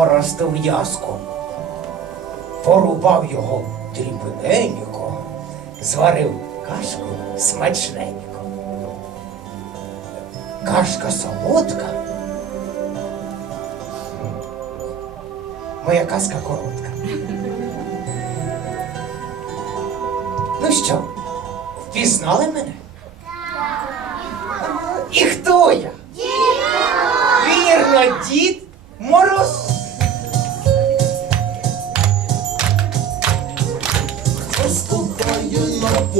хворосту в'язку, порубав його дрібненько, зварив кашку смачненько. Кашка солодка. Моя казка коротка. Ну що, впізнали мене? І хто я? Вірно, дід Мороз.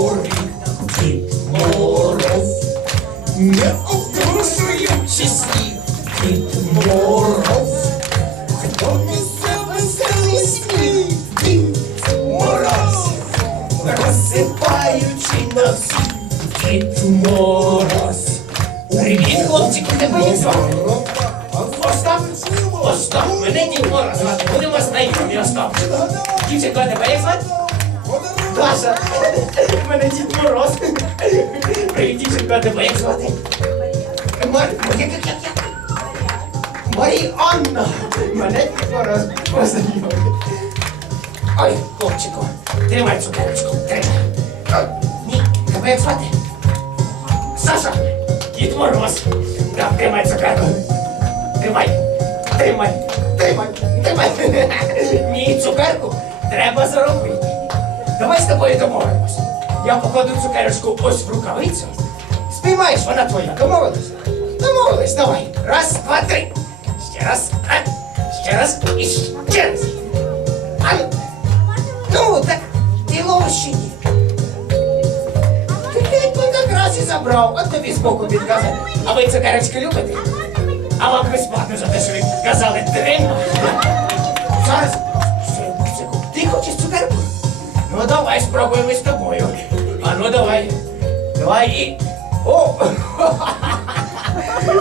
Поріг Дід Мороз, не обтрушуючи сніг, Дід Мороз, хто несе веселий сміх, Дід Мороз, розсипаючи на всіх, Дід Мороз. Привіт, хлопчику, тебе як звати? Остап? Остап, мене Дід Мороз звати. Будемо знайомі, Остап. Дівчинко, а тебе як звати? Даша. Мене Дід Мороз. Привіт, дівчинко, а тебе як звати? Мар... Як, як, як, як? Маріанна. Мене Дід Мороз. Ой, хлопчику, тримай цукерочку, тримай. Ні, тебе як звати? Саша, Дід Мороз. Так, тримай цукерку. Тримай, тримай, тримай, тримай. Ні, цукерку треба заробити. Давай з тобою домовимось. Я покладу цукерочку ось в рукавицю. Спіймаєш, вона твоя. Домовились? Домовились, давай. Раз, два, три. Ще раз, а, ще раз і ще раз. А, ну, ну, так ти лощині. Ти тут якраз і забрав, от тобі збоку підказав. А ви цукерочки любите? А вам безплатно за те, що ви казали тримай. Зараз. Ну давай спробуємо з тобою. А ну давай. Давай і. О!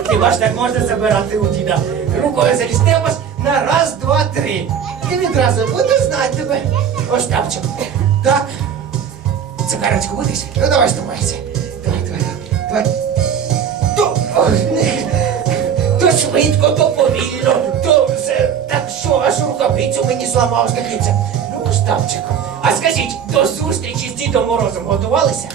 Хіба ж так можна забирати у діда? Рукою залістимось на раз, два, три. Ти відразу будеш знати тебе. Остапчик. Так. Цукерочку будеш? Ну давай ступайся. Давай, давай, давай. То, то швидко, то повільно, то все так що, аж рукавицю мені зламав, скажіться. Ну, А скажіть, до зустрічі з Дідом Морозом готувалися?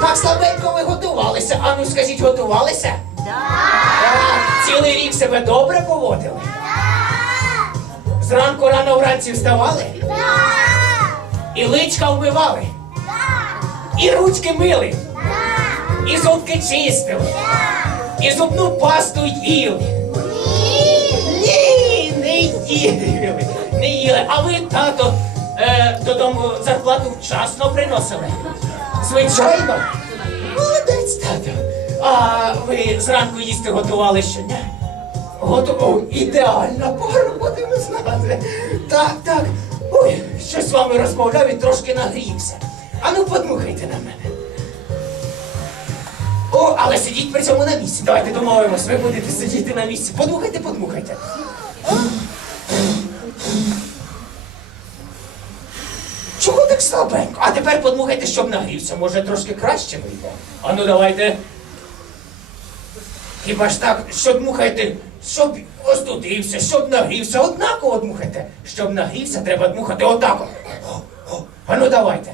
Так слабенько ви готувалися. А ну скажіть, готувалися? Так. Цілий рік себе добре поводили? Зранку рано вранці вставали? І личка вмивали? І ручки мили? І зубки чистили? І зубну пасту їли? Ні, Ні, не їли. Не їли. А ви, тато, е, додому зарплату вчасно приносили? Звичайно. Молодець, тато. А ви зранку їсти готували щодня? Готово. Ідеальна пара, будемо знати. Так, так. Ой, щось з вами розмовляв і трошки нагрівся. А ну подмухайте на мене. О, але сидіть при цьому на місці. Давайте домовимось, ви будете сидіти на місці. Подмухайте, подмухайте. Чого так слабенько? А тепер подмухайте, щоб нагрівся. Може трошки краще вийде. А ну давайте. Хіба ж так, що дмухайте, щоб остудився, щоб нагрівся, однаково дмухайте. Щоб нагрівся, треба дмухати отак. от. О, о, А ну давайте.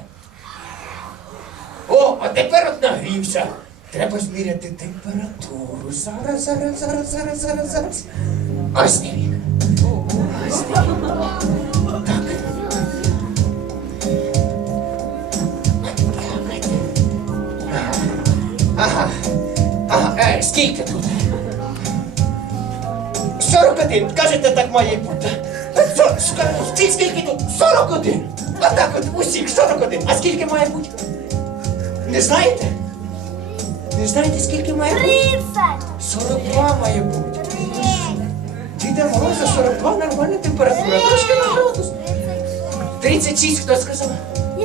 О, а тепер от нагрівся. Треба зміряти температуру. Зараз, зараз, зараз, зараз, зараз, зараз. Ось він. Ось де він. Скільки тут? 41. Кажете, так має бути. Скільки, скільки тут? 41. А так от усіх 41. А скільки має бути? Не знаєте? Не знаєте, скільки має бути? Тридцать. 42 має бути. Діда Мороза 42 нормальна температура. Трошки на градус. 36, хто сказав?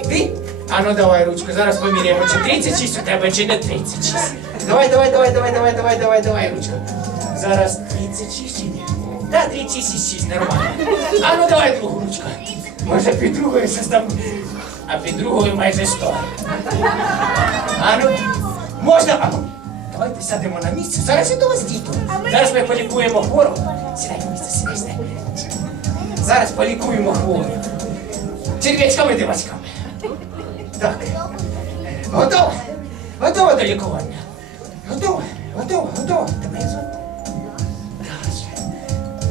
Ти? А ну давай ручку, зараз поміряємо, чи 36 у тебе, чи не 36. Давай, давай, давай, давай, давай, давай, давай, давай, ручку. Зараз 36 чи ні? Да, 36, нормально. А ну давай другу ручку. Може під другою щось там. а під другою майже 100. А ну, можна, а ну, давайте сядемо на місце. Зараз я до вас дійду. Зараз ми полікуємо хвору. Сідай на місце, сідай, сідай. Зараз полікуємо хвору. Черв'ячками дивачками. Так. Готова? Готова до лікування? Готова? Готова? Готова? Тебе як звати? Даша.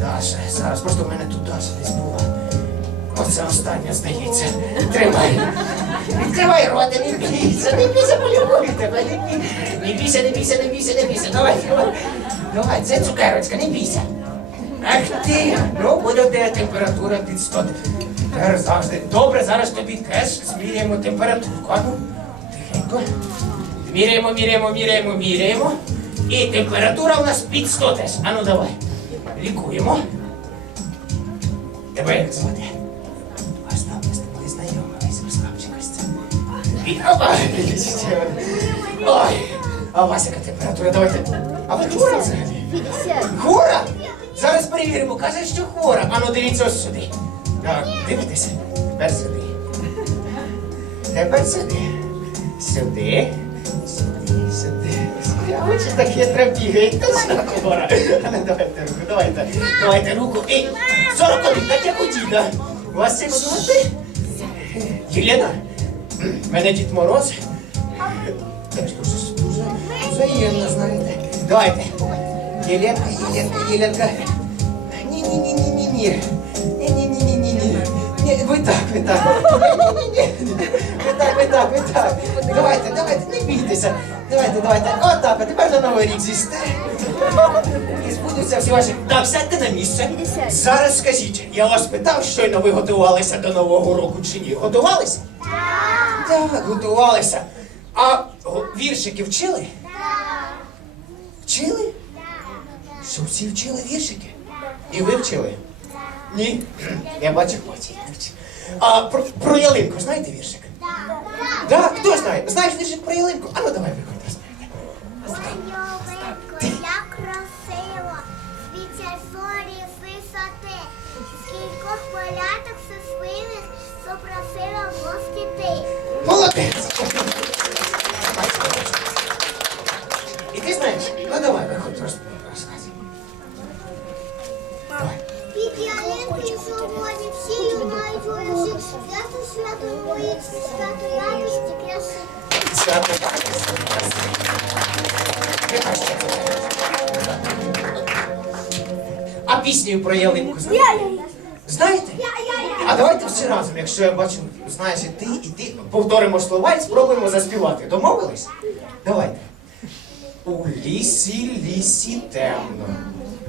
Даша. Зараз просто в мене тут Даша десь була. Оце остання, здається. Тримай. Відкривай рота, не бійся, не бійся, полюбую тебе. Не бій- Не бійся, не бійся, не бійся, не бійся. Давай, давай. Давай, це цукерочка, не бійся. Ах ти, ну буде в тебе температура під 100. Тепер завжди. Добре, зараз тобі теж зміряємо температуру. А ну, тихенько. Міряємо, міряємо, міряємо, міряємо. І температура у нас під 100 теж. А ну давай. Лікуємо. Тебе як звати? Аж там з тобою знайомились, розслабчик ось це. Тобі- Опа! Ой, а у вас яка температура? Давайте. А ви хвора взагалі? Хвора? Зараз перевіримо. Каже, що хвора. Ану, дивіться ось сюди. Так, дивитеся. Тепер сюди. Тепер сюди. Сюди. Сюди, сюди. Ви чи так хитро хвора. Ну, давайте руку, давайте. Давайте руку. І 41, так як у діда. Вас як звати? Єлена? Мене Дід Мороз. Теж дуже, дуже взаємно, знаєте. Давайте. Єленка, Єленка, Єленка. Ні-ні-ні-ні-ні-ні. Ви так, ви так. Ні-ні-ні. Ви так, ви так, ви так. Давайте, давайте, не бійтеся. Давайте, давайте. Отак, а тепер на Новий рік з'їсте. І збудуться всі ваші. Так, сядьте на місце. Зараз скажіть, я вас питав, щойно ви готувалися до Нового року чи ні? Готувалися? Так, готувалися. А віршики вчили? Вчили? Що всі вчили віршики? І ви вчили? Ні. Я бачу, хоче. А про, про ялинку знаєте віршик? Так, хто знає? Знаєш віршик про ялинку? А ну давай виходь розповідай. Ялинко, як красиво, світять зорі з висоти, скількох поляток щасливих, запросила гості ти. Молодець! І ти знаєш? Ну давай, виходь, роз- свято свято радості краси. Свято радості. Яка? А пісню про ялинку знаєте? Знаєте? А давайте всі разом, якщо я бачу, знаєш і ти, і ти, повторимо слова і спробуємо заспівати. Домовились? Давайте. У лісі, лісі темно,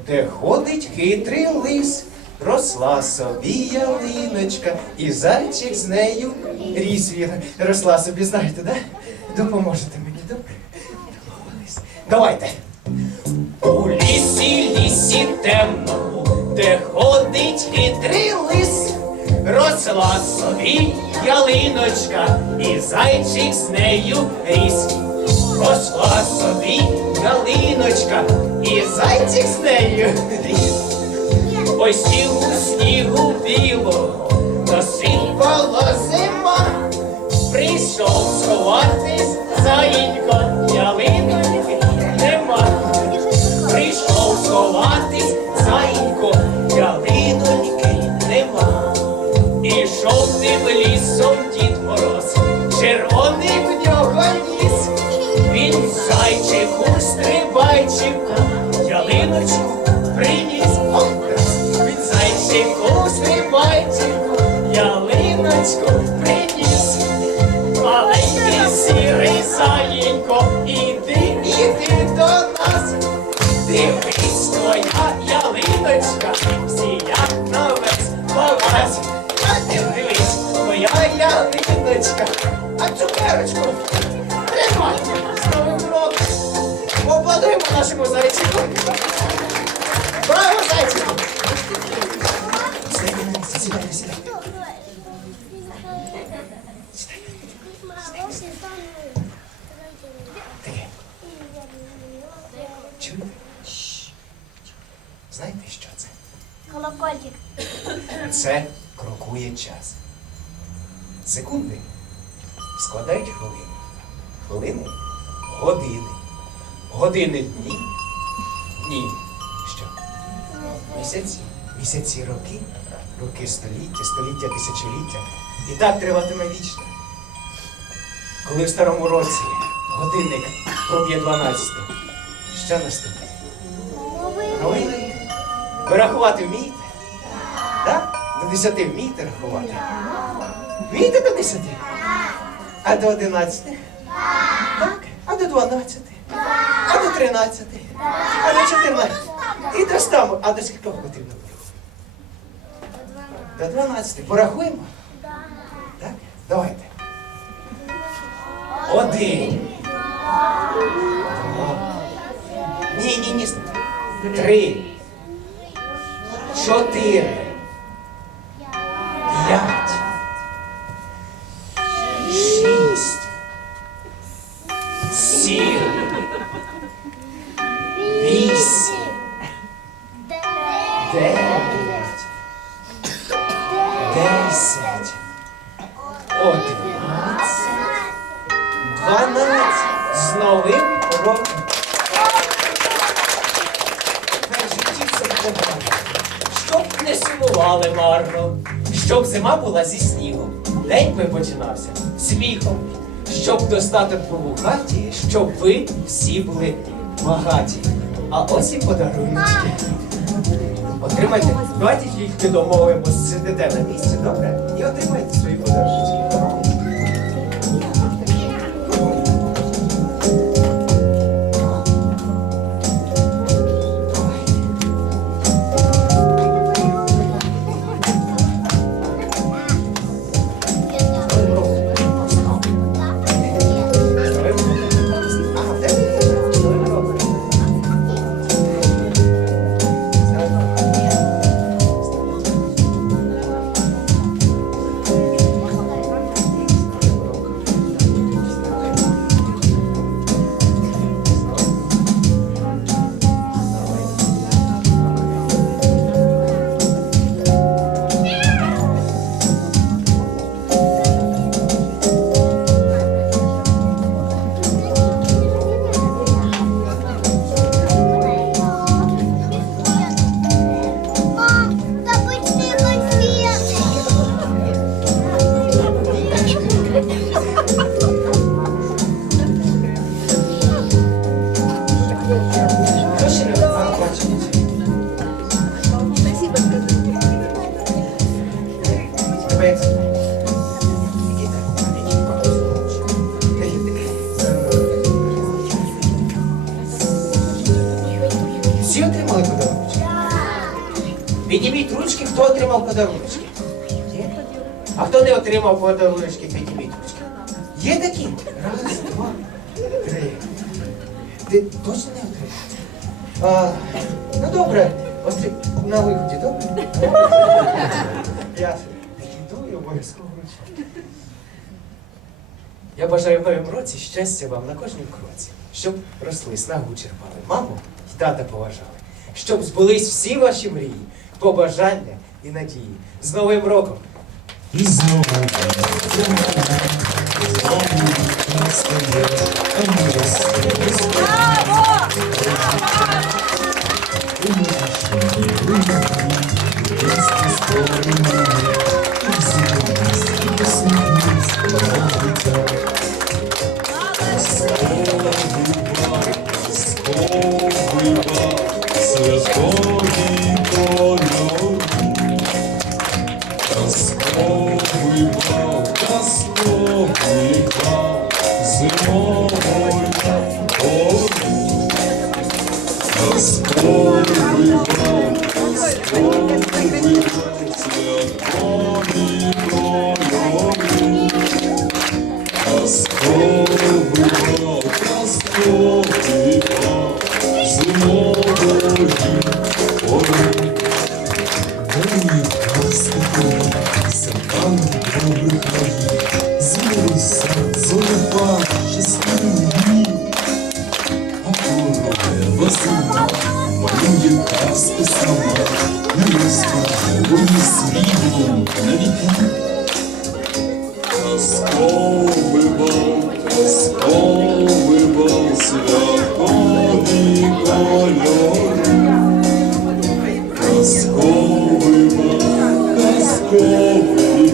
де ходить хитрий лис, росла собі ялиночка, і зайчик з нею ріс він. Росла собі, знаєте, да? Допоможете мені, добре? Домовились. Давайте. У лісі, лісі темному, де ходить хитрий лис, росла собі ялиночка, і зайчик з нею ріс. Росла собі ялиночка, і зайчик з нею ріс. Ой, снігу, снігу білого, насипала зима, прийшов сховатись заїнько, ялиночки нема. Прийшов сховатись заїнько, ялиночки нема. Ішов тим лісом дід Мороз, червоний в нього ніс. Він зайчику, стрибайчику, ялиночку приніс. Зайчику, стрибайчику, ялиночку приніс. Маленький сірий заїнько, іди, іди до нас. Дивись, твоя ялиночка, сія на весь палац. А дивись, твоя ялиночка, а цукерочку тримай з новим роком. Поаплодуємо нашому зайчику. Сідайте, сідайте. Чуєте? Знаєте, що це? Колокольчик. Це крокує час. Секунди складають хвилини. Хвилини години. Години дні. Дні. Що? Місяці, місяці роки, роки століття, століття тисячоліття. І так триватиме вічно. Коли в старому році годинник проб'є 12, що наступить? Новий. Ви рахувати вмієте? Так? До 10 вмієте рахувати? Вмієте до 10? А до 11? Так. А до 12? А до 13? А до 14? І до 100. А до скількох потрібно? До 12. Порахуємо? Так? Давайте. Один. Два. Ні, ні, ні. Три. Чотири. Дванадцять. З новим роком. Хай житті це погано. Щоб не сумували марно, щоб зима була зі снігом, день би починався сміхом, щоб достаток був у хаті, щоб ви всі були багаті. А ось і подарунки. Отримайте, давайте тільки домовимося, сидите на місці, добре? І отримайте свої подарунки. Подарунки? А хто не отримав подарунки, підніміть ручки. Є такі? Раз, два, три. Ти точно не отримав? Ну добре, ти на виході, добре? Я піду і обов'язково вручу. Я бажаю в новому році щастя вам на кожній кроці, щоб росли, снагу черпали, маму і тата поважали, щоб збулись всі ваші мрії, побажання і надії. З Новим роком! І знову знову Казковий бал святкові кольори. Казковий бал, казковий